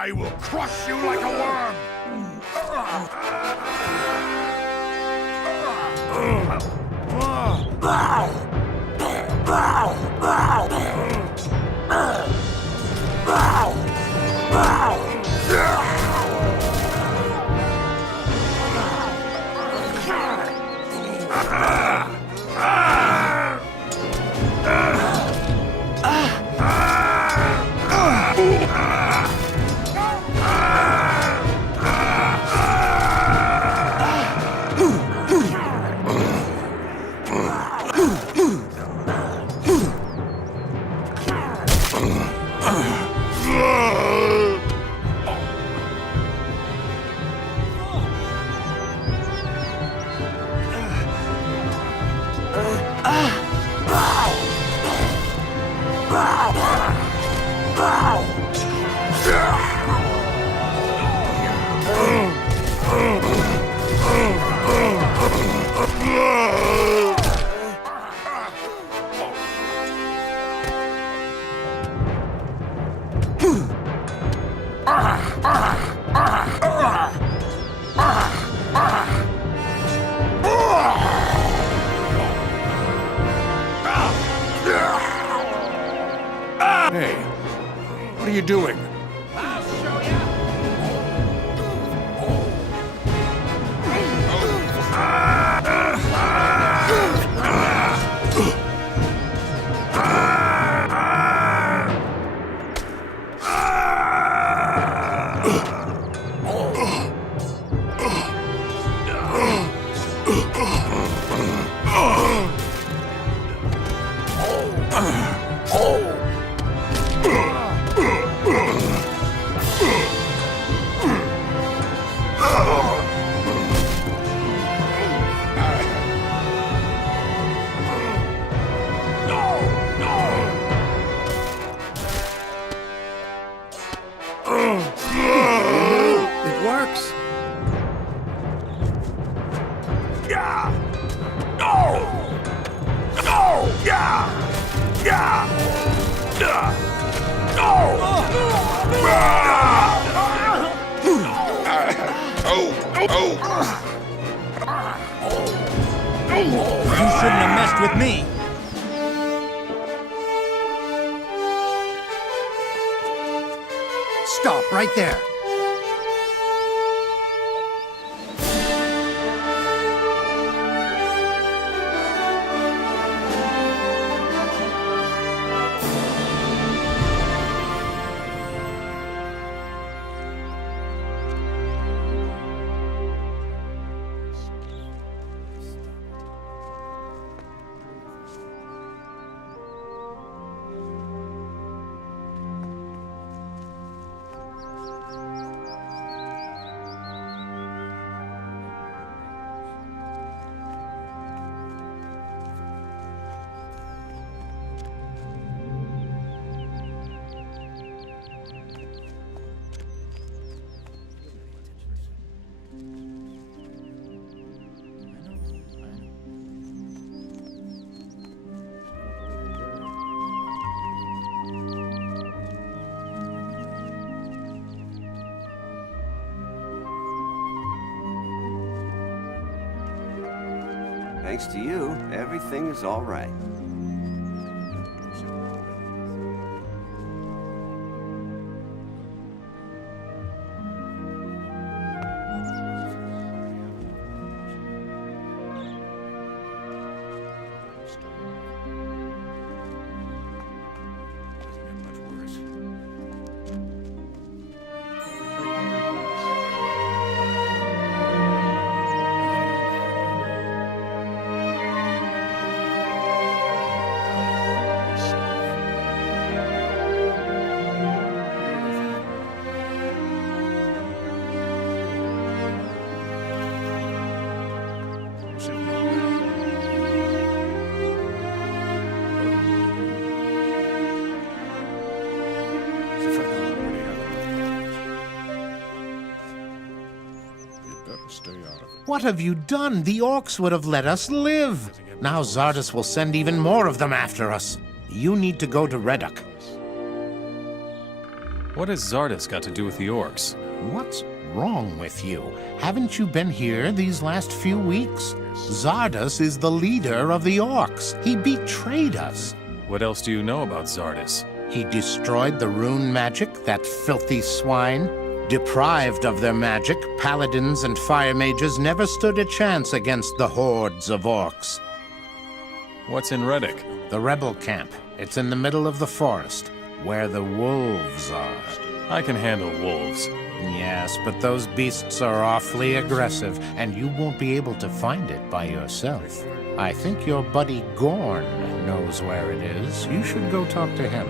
I will crush you like a worm! Hey, what are you doing? I'll show you. It works. Yeah. No. No. Yeah. Yeah. No. You shouldn't have messed with me. Stop right there. Thanks to you, everything is all right. What have you done? The orcs would have let us live. Now Zardus will send even more of them after us. You need to go to Reduk. What has Zardes got to do with the orcs? What's wrong with you? Haven't you been here these last few weeks? Zardes is the leader of the orcs. He betrayed us. What else do you know about Zardes? He destroyed the rune magic, that filthy swine. Deprived of their magic, paladins and fire mages never stood a chance against the hordes of orcs. What's in Reddick? The rebel camp. It's in the middle of the forest, where the wolves are. I can handle wolves. Yes, but those beasts are awfully aggressive, and you won't be able to find it by yourself. I think your buddy Gorn knows where it is. You should go talk to him.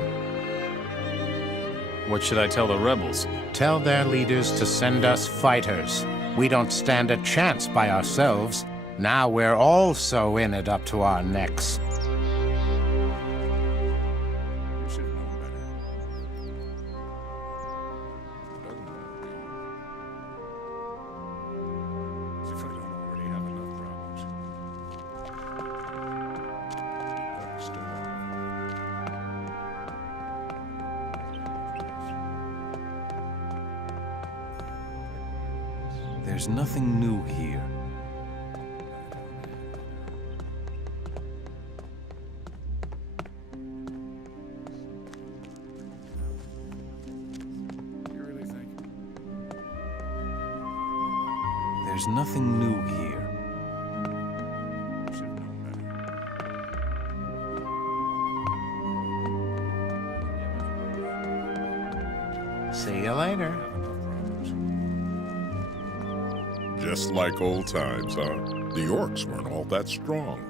What should I tell the rebels? Tell their leaders to send us fighters. We don't stand a chance by ourselves. Now we're also in it up to our necks. You should know better. As if I don't already have enough problems. There's nothing new here. You really think? There's nothing new here. You should know better. See you later. Have enough problems. Just like old times, huh? The orcs weren't all that strong.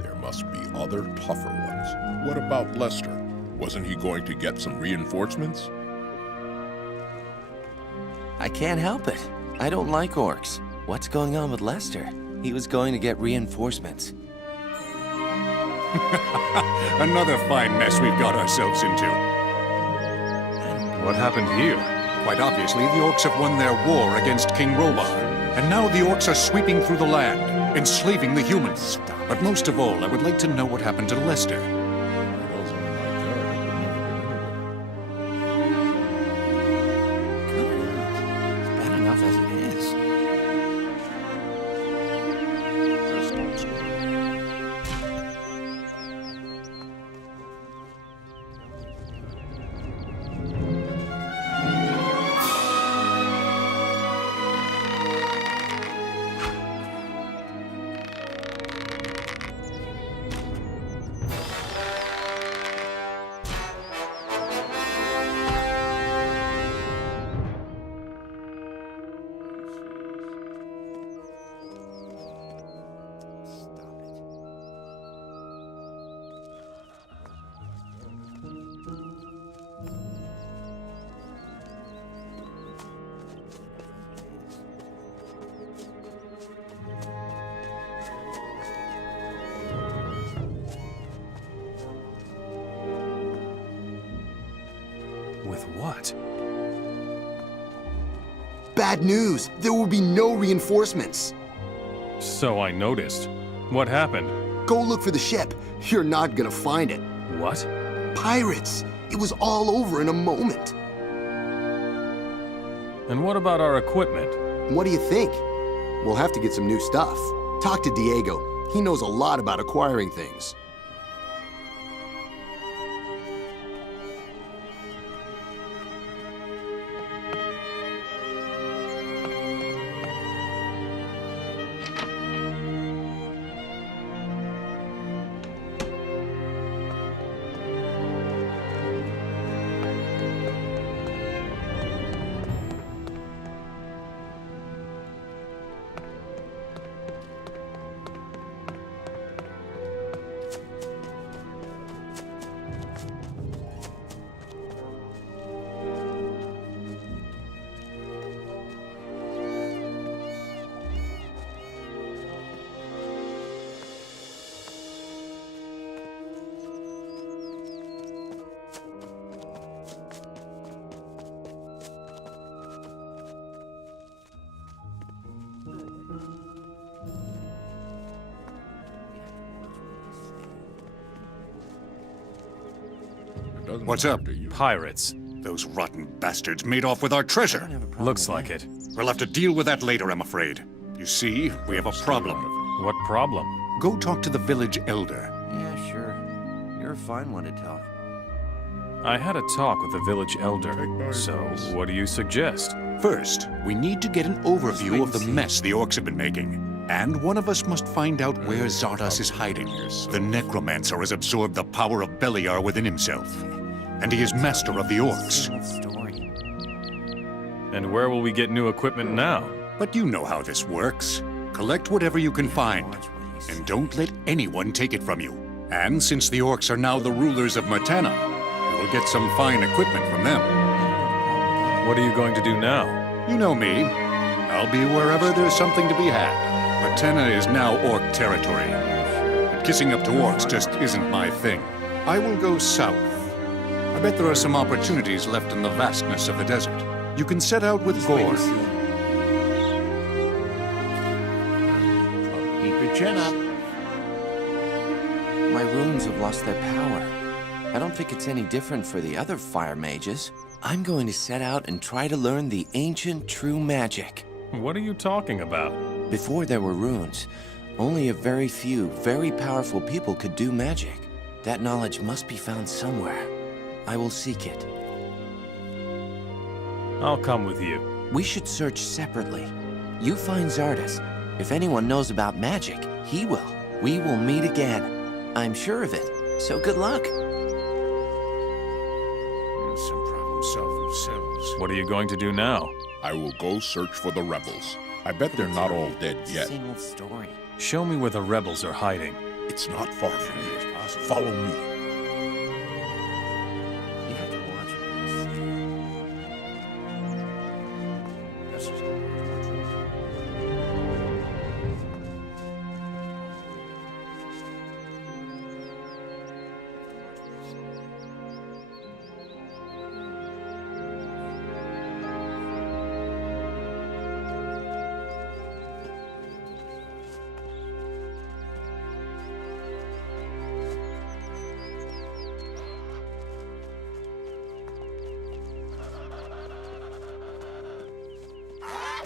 There must be other, tougher ones. What about Lester? Wasn't he going to get some reinforcements? I can't help it. I don't like orcs. What's going on with Lester? He was going to get reinforcements. Another fine mess we've got ourselves into. What happened here? Quite obviously, the orcs have won their war against King Rhobar. And now the orcs are sweeping through the land, enslaving the humans. But most of all, I would like to know what happened to Lester. Those men like that will never get anywhere. It's bad enough as it is. Just don't stop. With what? Bad news! There will be no reinforcements! So I noticed. What happened? Go look for the ship. You're not gonna find it. What? Pirates! It was all over in a moment. And what about our equipment? What do you think? We'll have to get some new stuff. Talk to Diego. He knows a lot about acquiring things. It doesn't What's matter up? to you. Pirates. Those rotten bastards made off with our treasure. Looks like it. We'll have to deal with that later, I'm afraid. You see, we have a problem. What problem? Go talk to the village elder. Yeah, sure. You're a fine one to talk. I had a talk with the village elder, so what do you suggest? First, we need to get an overview of the mess the orcs have been making. And one of us must find out where Zardos is hiding. The necromancer has absorbed the power of Beliar within himself. And he is master of the orcs. Story. And where will we get new equipment now? But you know how this works. Collect whatever you can find. And don't let anyone take it from you. And since the orcs are now the rulers of Myrtana, you will get some fine equipment from them. What are you going to do now? You know me. I'll be wherever there's something to be had. Myrtana is now orc territory. But kissing up to orcs just isn't my thing. I will go south. I bet there are some opportunities left in the vastness of the desert. You can set out with Gorn. Keep your chin up. My runes have lost their power. I don't think it's any different for the other fire mages. I'm going to set out and try to learn the ancient true magic. What are you talking about? Before there were runes, only a very few, very powerful people could do magic. That knowledge must be found somewhere. I will seek it. I'll come with you. We should search separately. You find Zardos. If anyone knows about magic, he will. We will meet again. I'm sure of it. So good luck. Some problems solve themselves. What are you going to do now? I will go search for the rebels. I bet they're not all dead yet. Same old story. Show me where the rebels are hiding. It's not far from here. Follow me. You have to watch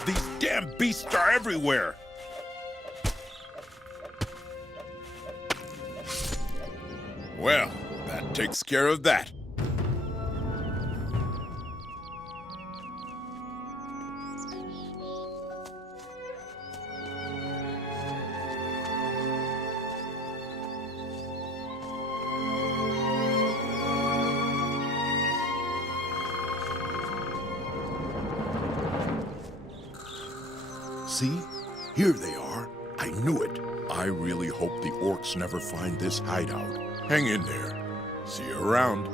These damn beasts are everywhere! Well, that takes care of that. See? Here they are. I knew it. I really hope the orcs never find this hideout. Hang in there. See you around.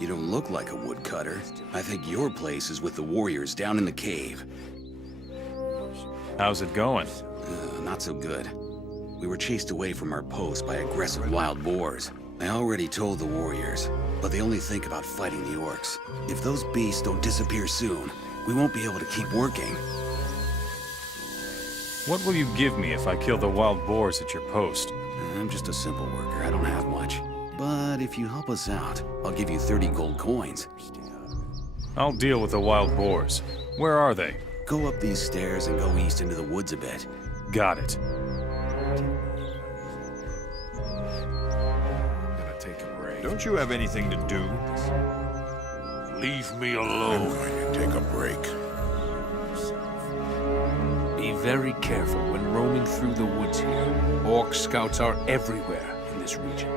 You don't look like a woodcutter. I think your place is with the warriors down in the cave. How's it going? Not so good. We were chased away from our post by aggressive wild boars. I already told the warriors, but they only think about fighting the orcs. If those beasts don't disappear soon, we won't be able to keep working. What will you give me if I kill the wild boars at your post? I'm just a simple worker, I don't have much. But if you help us out, I'll give you 30 gold coins. I'll deal with the wild boars. Where are they? Go up these stairs and go east into the woods a bit. Got it. Don't you have anything to do? Leave me I'm alone. going to take a break. Be very careful when roaming through the woods here. Orc scouts are everywhere in this region.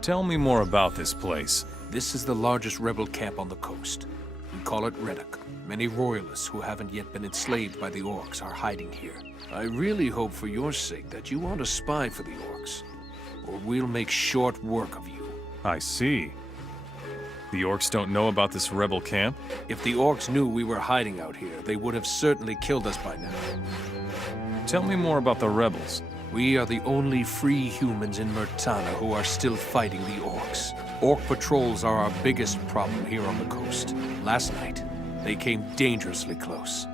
Tell me more about this place. This is the largest rebel camp on the coast. We call it Rhobar. Many royalists who haven't yet been enslaved by the orcs are hiding here. I really hope for your sake that you aren't a spy for the orcs, or we'll make short work of you. I see. The orcs don't know about this rebel camp? If the orcs knew we were hiding out here, they would have certainly killed us by now. Tell me more about the rebels. We are the only free humans in Myrtana who are still fighting the orcs. Orc patrols are our biggest problem here on the coast. Last night, they came dangerously close.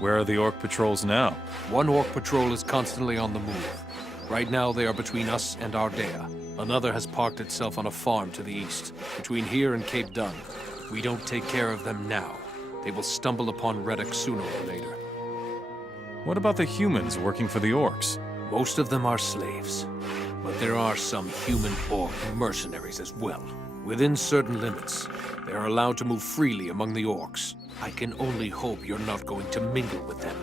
Where are the orc patrols now? One orc patrol is constantly on the move. Right now, they are between us and Ardea. Another has parked itself on a farm to the east, between here and Cape Dun. If we don't take care of them now, they will stumble upon Rhobar sooner or later. What about the humans working for the orcs? Most of them are slaves, but there are some human orc mercenaries as well. Within certain limits, they are allowed to move freely among the orcs. I can only hope you're not going to mingle with them.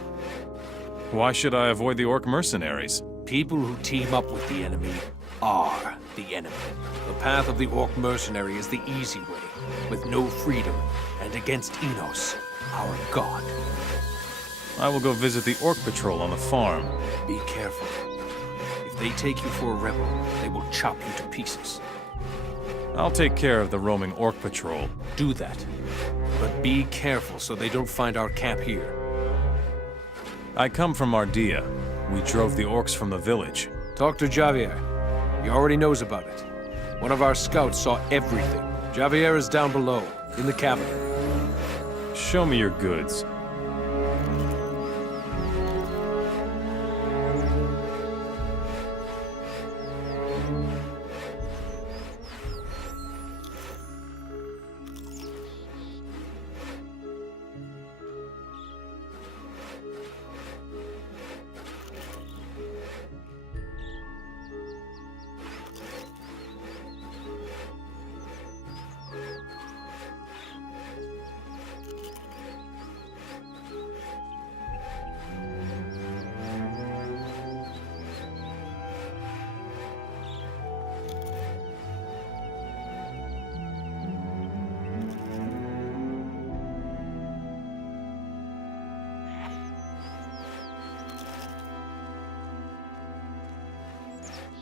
Why should I avoid the orc mercenaries? People who team up with the enemy are the enemy. The path of the orc mercenary is the easy way, with no freedom, and against Enos, our god. I will go visit the orc patrol on the farm. Be careful. If they take you for a rebel, they will chop you to pieces. I'll take care of the roaming orc patrol. Do that. But be careful so they don't find our camp here. I come from Ardea. We drove the orcs from the village. Talk to Javier. He already knows about it. One of our scouts saw everything. Javier is down below, in the cabin. Show me your goods.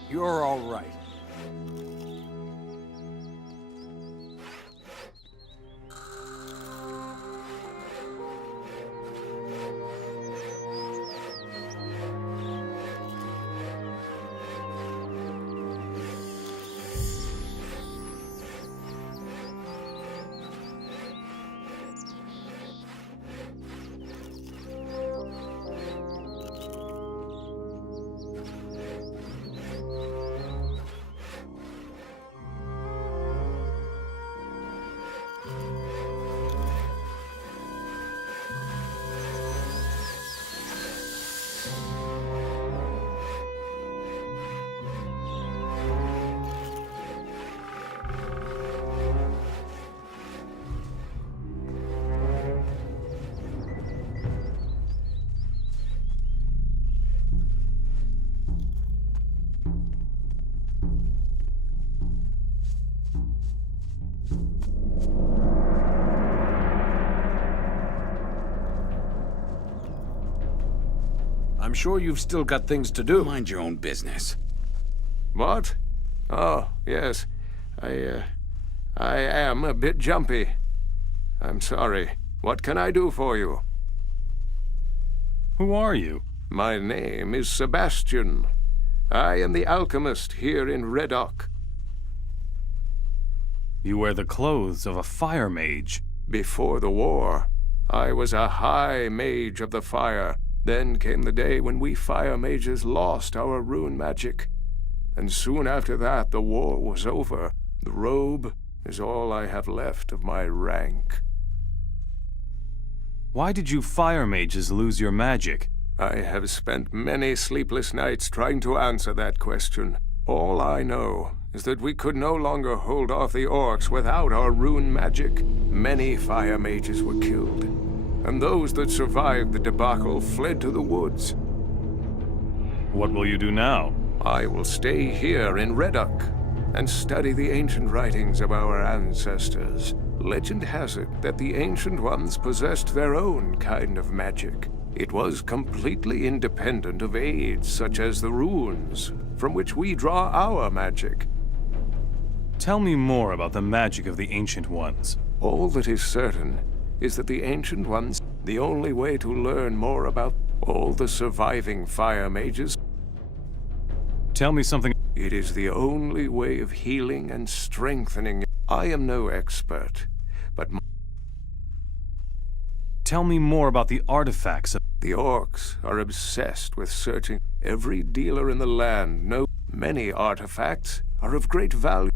You're all right. I'm sure you've still got things to do. Mind your own business. What? Oh, yes. I am a bit jumpy. I'm sorry. What can I do for you? Who are you? My name is Sebastian. I am the alchemist here in Rhobar. You wear the clothes of a fire mage. Before the war, I was a high mage of the fire. Then came the day when we fire mages lost our rune magic. And soon after that, the war was over. The robe is all I have left of my rank. Why did you fire mages lose your magic? I have spent many sleepless nights trying to answer that question. All I know is that we could no longer hold off the orcs without our rune magic. Many fire mages were killed, and those that survived the debacle fled to the woods. What will you do now? I will stay here in Rhobar and study the ancient writings of our ancestors. Legend has it that the Ancient Ones possessed their own kind of magic. It was completely independent of aids such as the runes, from which we draw our magic. Tell me more about the magic of the Ancient Ones. All that is certain is that the Ancient Ones, the only way to learn more about all the surviving fire mages. Tell me something. It is the only way of healing and strengthening. I am no expert, but tell me more about the artifacts. The orcs are obsessed with searching. Every dealer in the land knows many artifacts are of great value.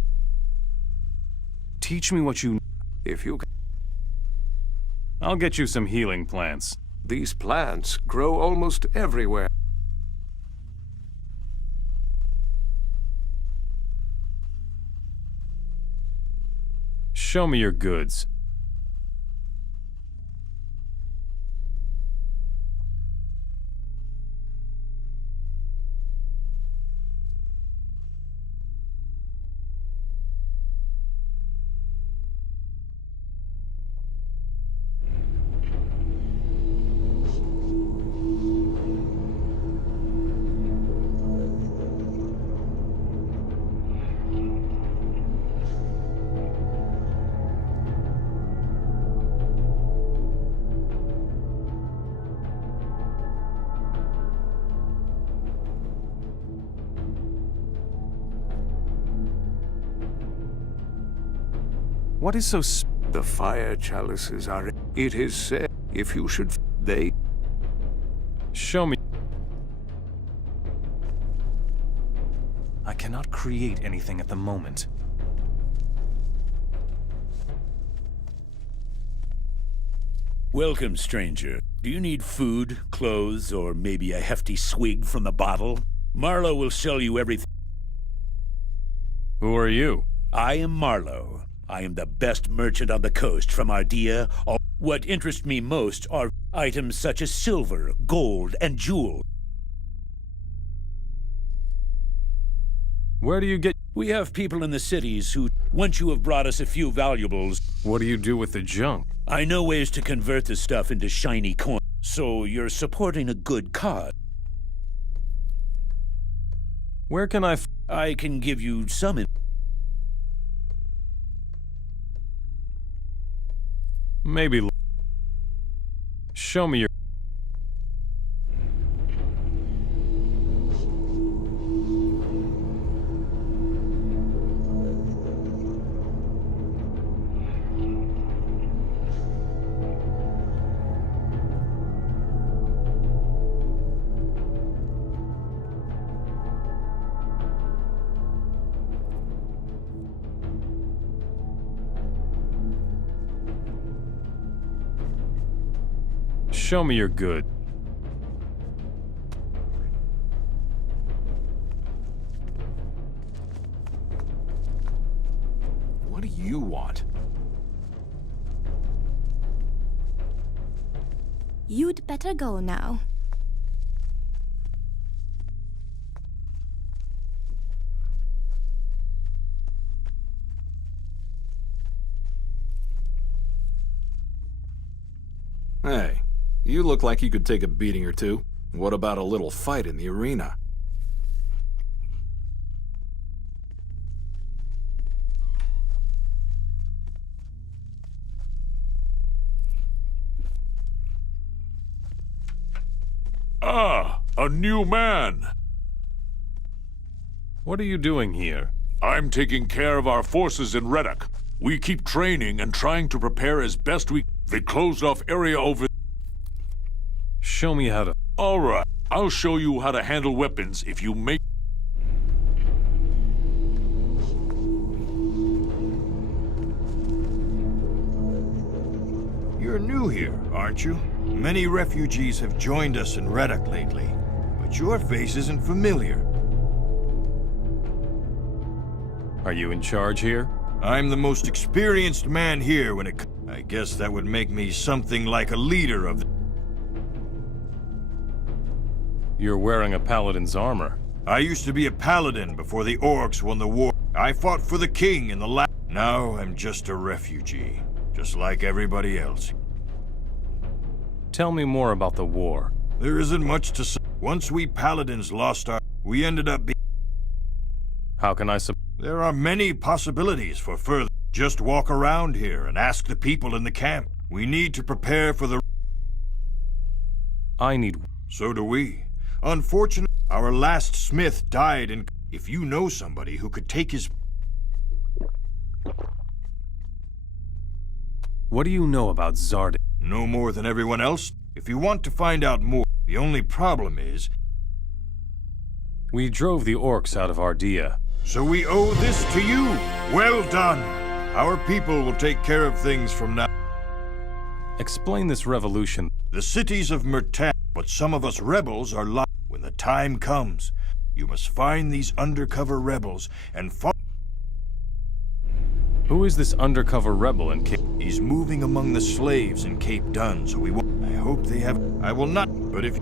Teach me what you... If you can. I'll get you some healing plants. These plants grow almost everywhere. Show me your goods. What is so The fire chalices are... It is said, if you should... They... Show me. I cannot create anything at the moment. Welcome, stranger. Do you need food, clothes, or maybe a hefty swig from the bottle? Marlowe will sell you everything. Who are you? I am Marlowe. I am the best merchant on the coast, from Ardea. What interests me most are items such as silver, gold, and jewels. Where do you get... We have people in the cities who, once you have brought us a few valuables... What do you do with the junk? I know ways to convert the stuff into shiny coin. So you're supporting a good cause. Where can I can give you some... Maybe... Show me your... Show me your good. What do you want? You'd better go now. Hey. You look like you could take a beating or two. What about a little fight in the arena? Ah, a new man. What are you doing here? I'm taking care of our forces in Reddock. We keep training and trying to prepare as best we... They closed off area over... Show me how to... All right, I'll show you how to handle weapons if you make... You're new here, aren't you? Many refugees have joined us in Reddock lately, but your face isn't familiar. Are you in charge here? I'm the most experienced man here when it... I guess that would make me something like a leader of the... You're wearing a paladin's armor. I used to be a paladin before the orcs won the war. I fought for the king in the Now I'm just a refugee, just like everybody else. Tell me more about the war. There isn't much to say. Once we paladins lost our... We ended up being... How can I There are many possibilities for further... Just walk around here and ask the people in the camp. We need to prepare for the... I need... So do we. Unfortunately, our last smith died in... If you know somebody who could take his... What do you know about Zard? No more than everyone else. If you want to find out more, the only problem is... We drove the orcs out of Ardea. So we owe this to you. Well done. Our people will take care of things from now. Explain this revolution. The cities of Myrtana, but some of us rebels are lost. When the time comes, you must find these undercover rebels and Who is this undercover rebel in Cape? He's moving among the slaves in Cape Dun, so we won't... I hope they have... I will not... But if...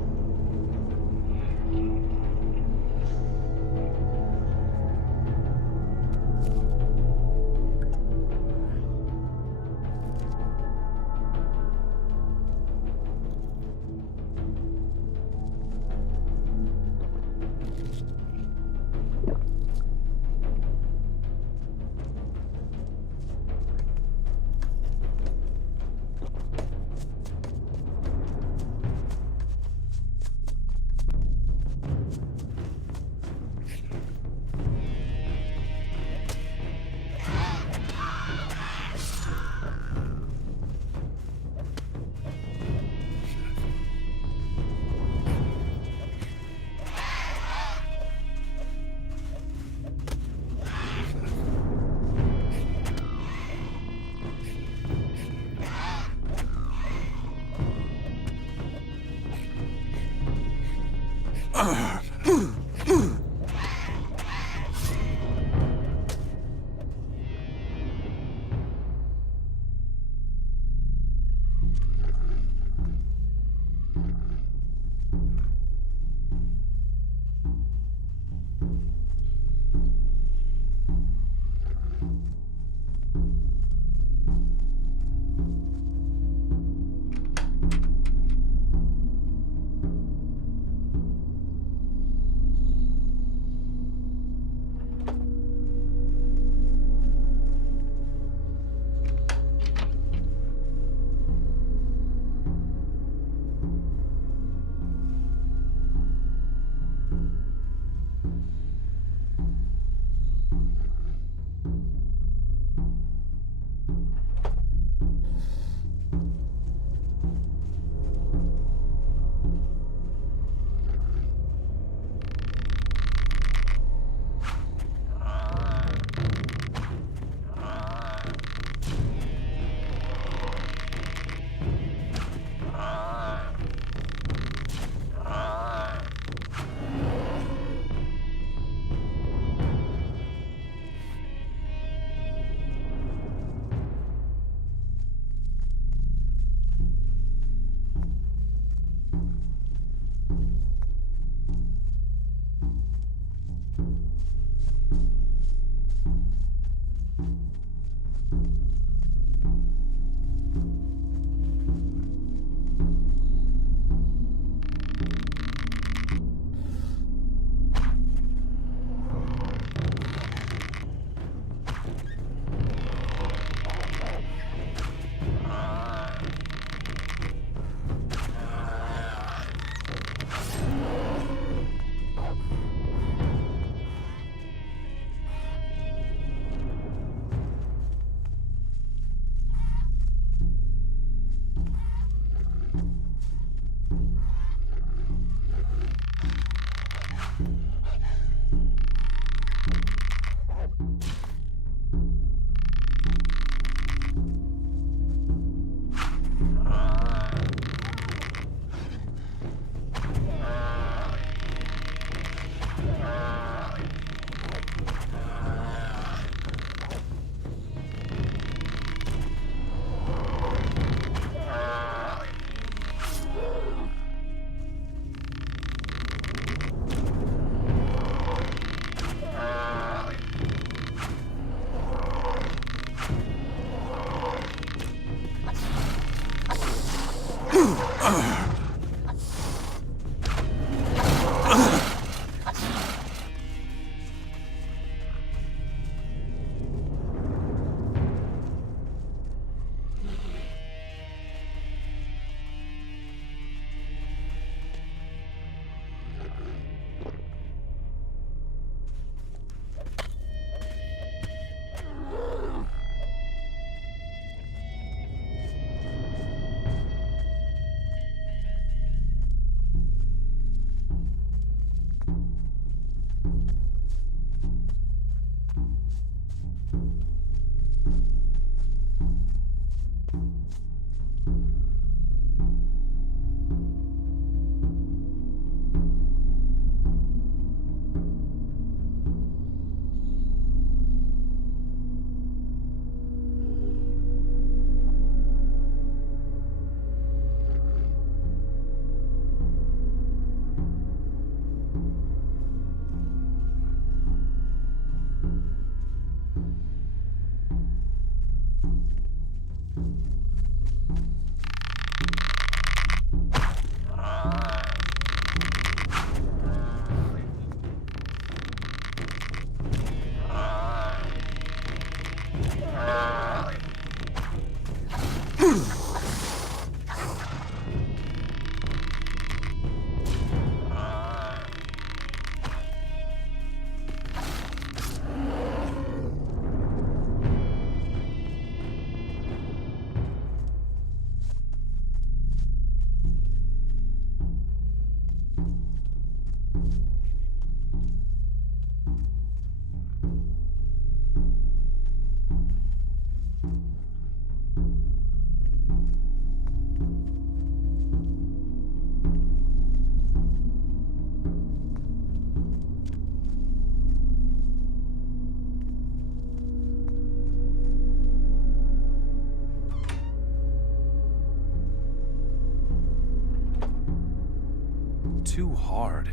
Too hard.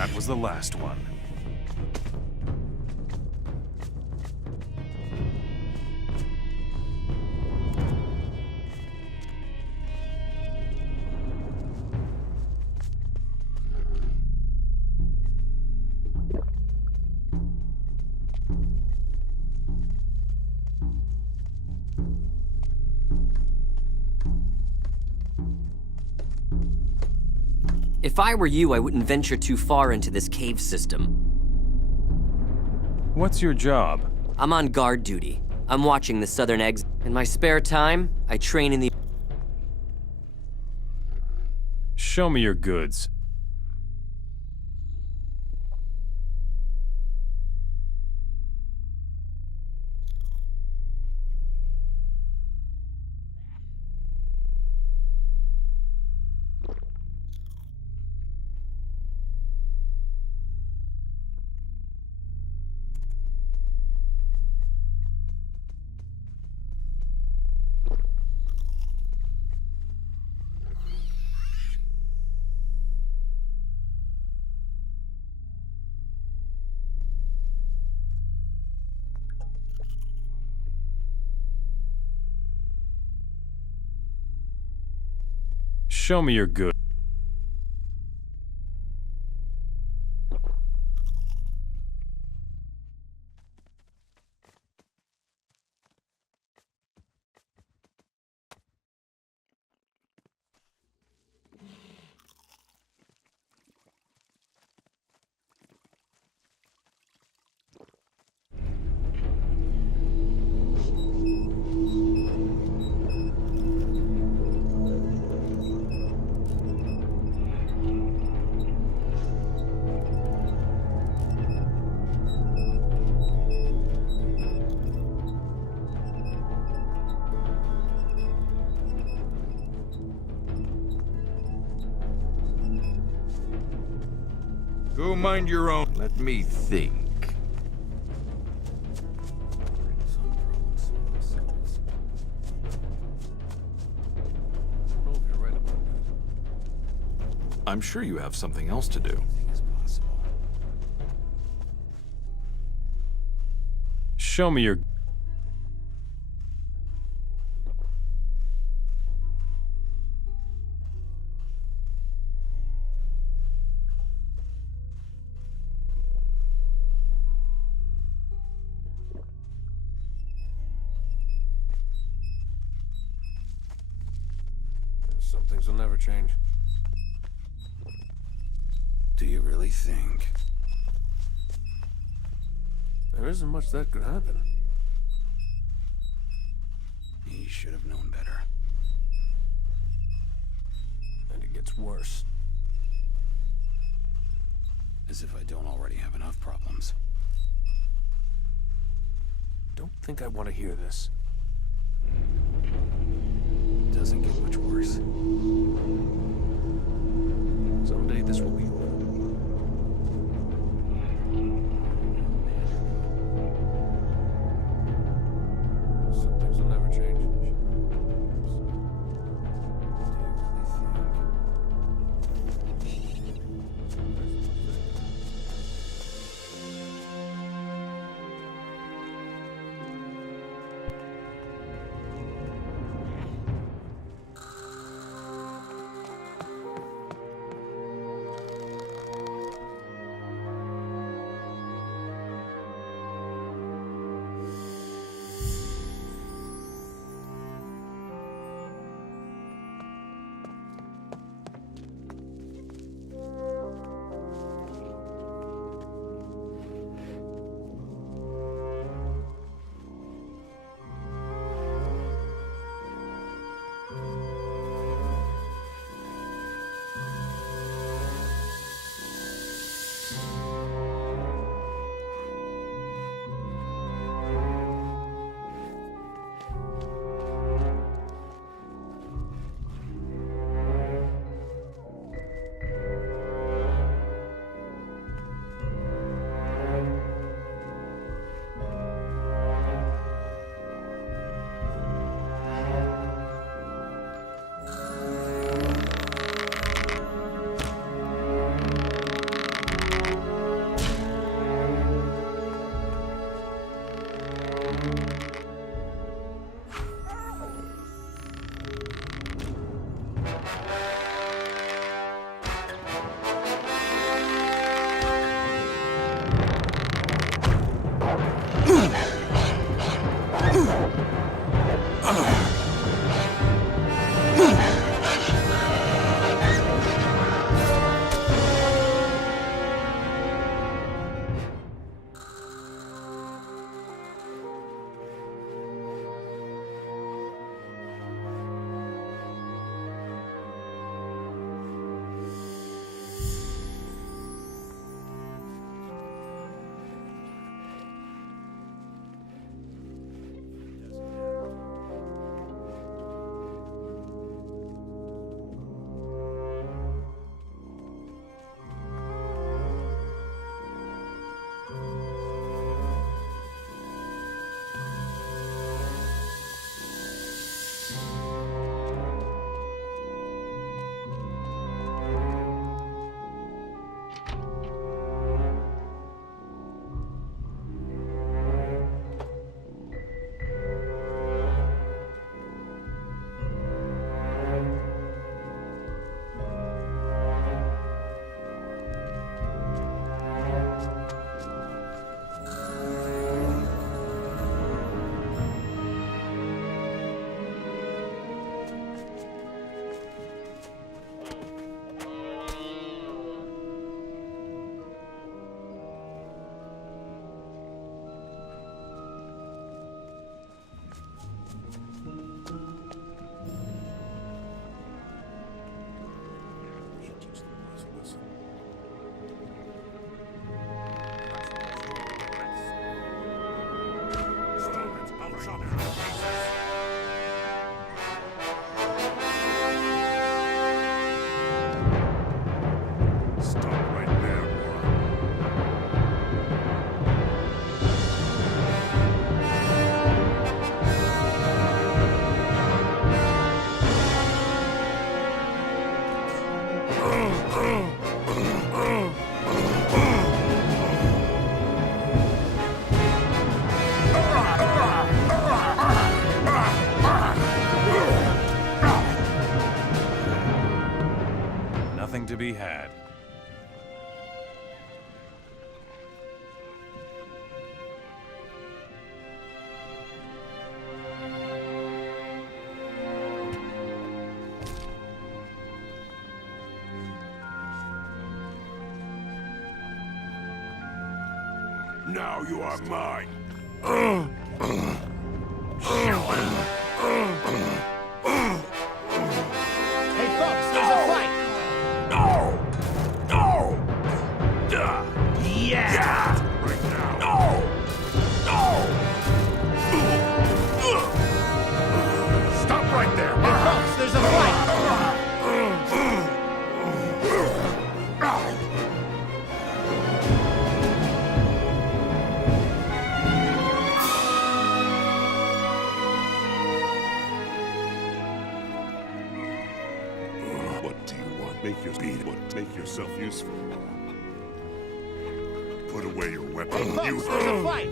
That was the last one. If I were you, I wouldn't venture too far into this cave system. What's your job? I'm on guard duty. I'm watching the southern exit. In my spare time, I train in the... Show me your goods. Show me your goods. Go mind your own. Let me think. I'm sure you have something else to do. Show me your... Some things will never change. Do you really think? There isn't much that could happen. He should have known better. And it gets worse. As if I don't already have enough problems. Don't think I want to hear this. Doesn't get much worse. Someday this will be over. Some things will never change. Now you are mine. Hey folks, there's a fight! No! No! Yeah! Right now. No! No! Stop right there! Hey folks, there's a fight! What do you want? Make yourself useful. Put away your weapon. Hey folks, there's a fight!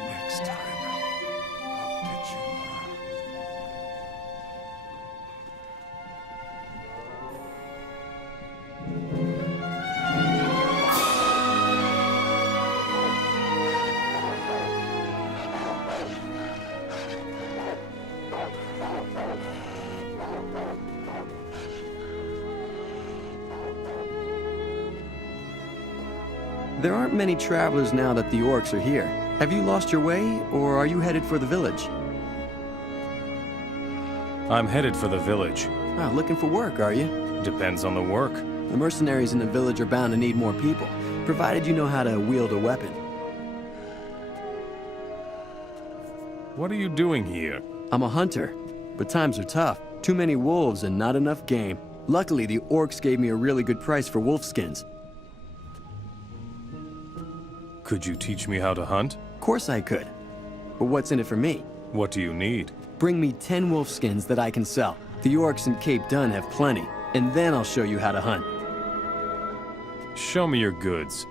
Next time, I'll get you. There aren't many travelers now that the orcs are here. Have you lost your way, or are you headed for the village? I'm headed for the village. Ah, looking for work, are you? Depends on the work. The mercenaries in the village are bound to need more people, provided you know how to wield a weapon. What are you doing here? I'm a hunter, but times are tough. Too many wolves and not enough game. Luckily, the orcs gave me a really good price for wolf skins. Could you teach me how to hunt? Of course I could. But what's in it for me? What do you need? Bring me 10 wolf skins that I can sell. The orcs in Cape Dun have plenty, and then I'll show you how to hunt. Show me your goods.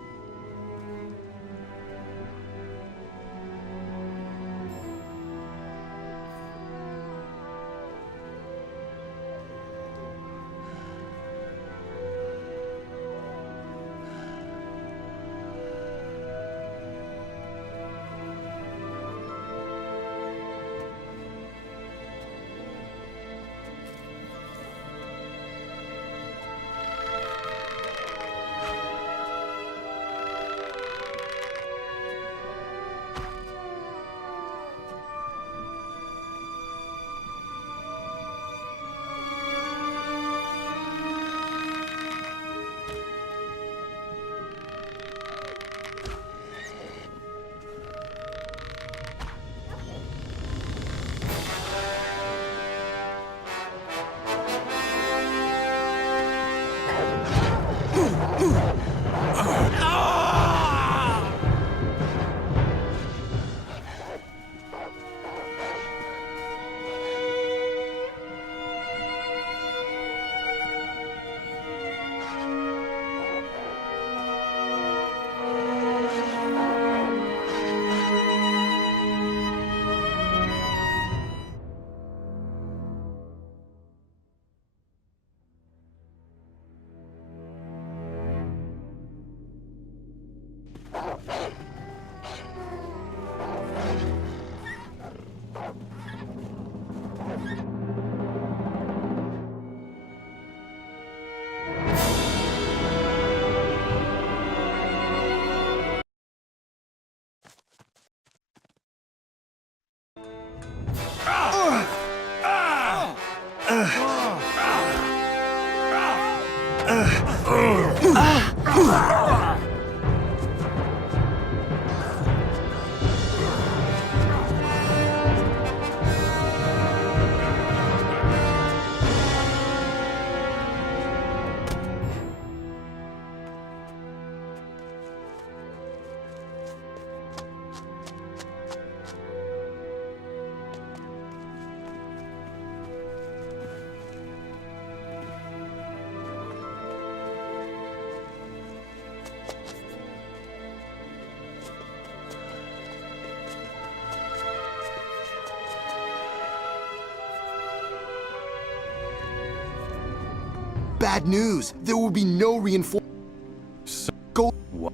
Bad news! There will be no reinforcements. Go. What?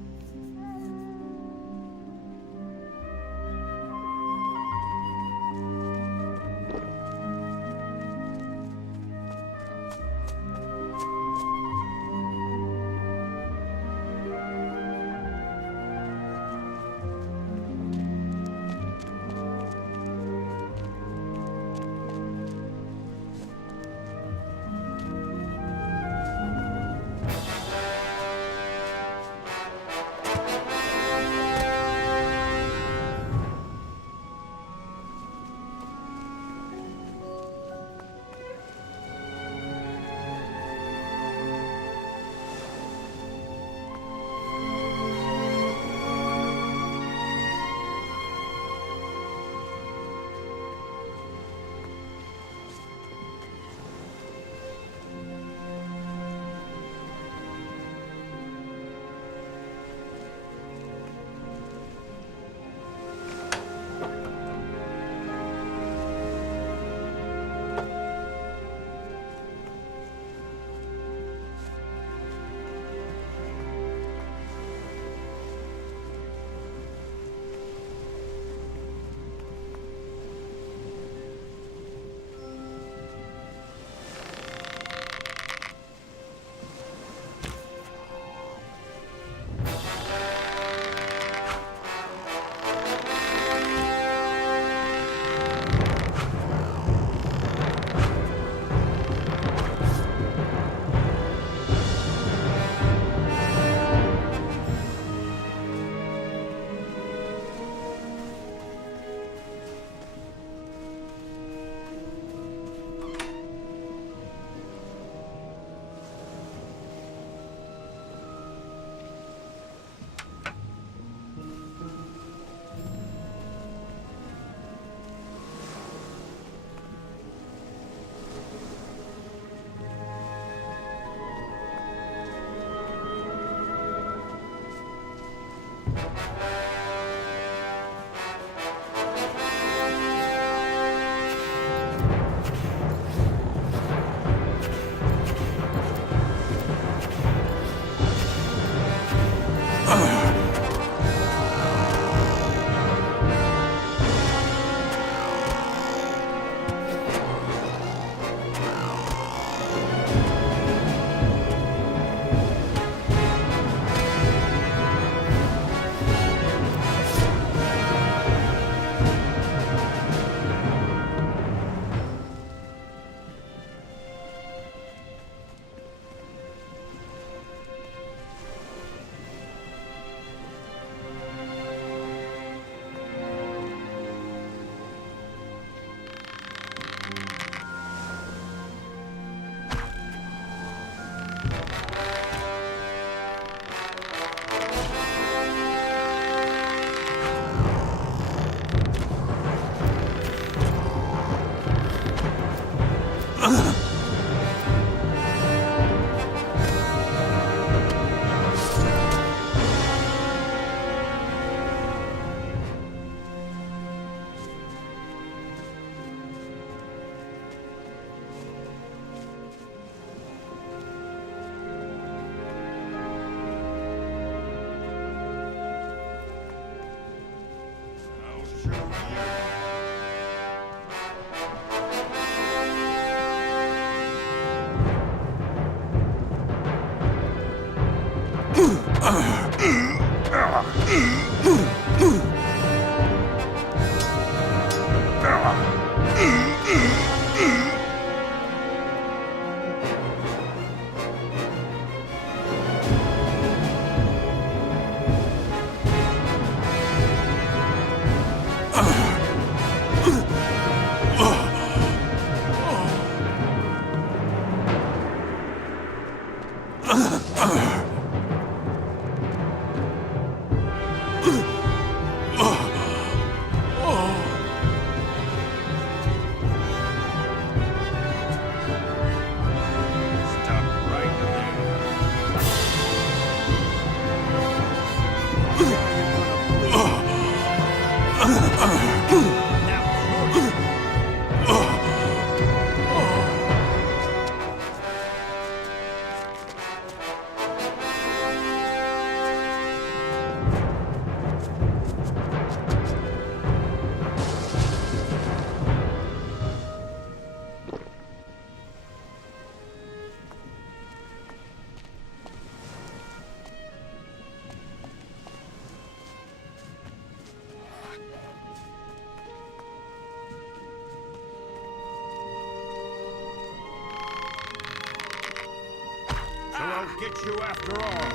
So I'll get you after all.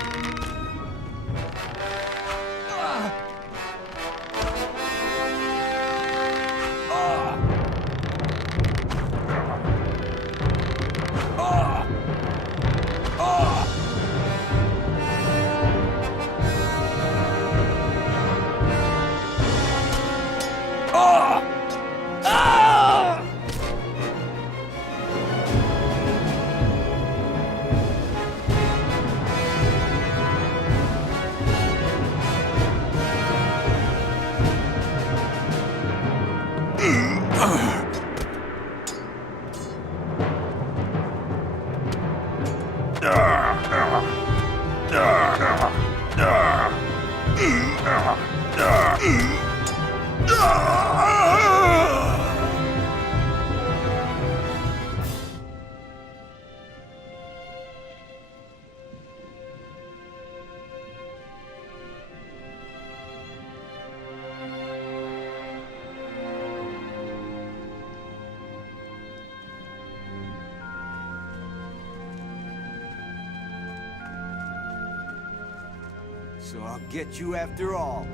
So I'll get you after all.